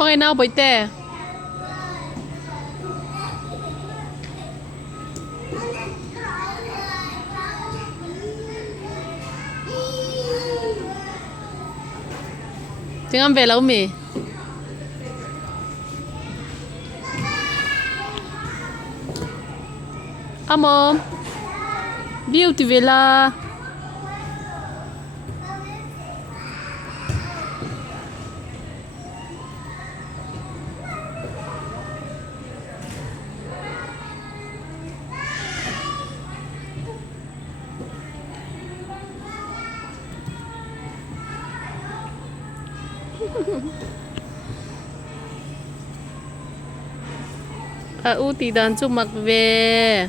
Okay na, boyte. Tiếng về lâu mì. Amo. Beauty villa. Uti dan chumak ve.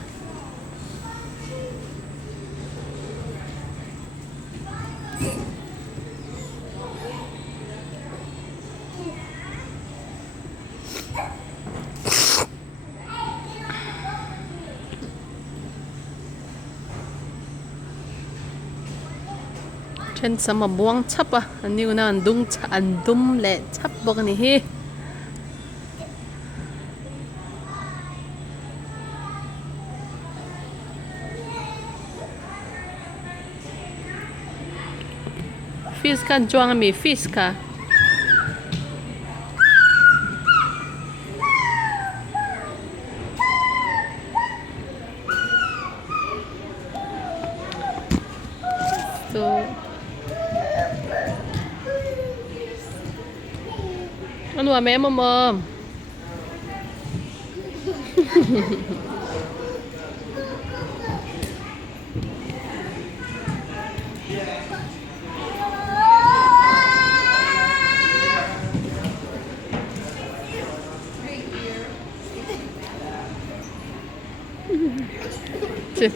Chen sama buang chap ah. Ani una andum le chap bok ni hi. Fish ka juang mi fish ka. So ano ame mom.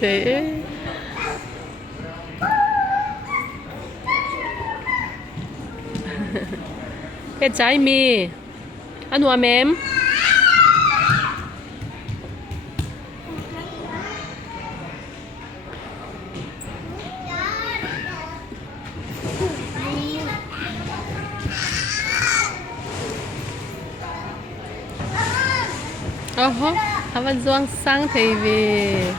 Thế cái trái mì ăn hòa mềm hả? Hả? Doang sang thì về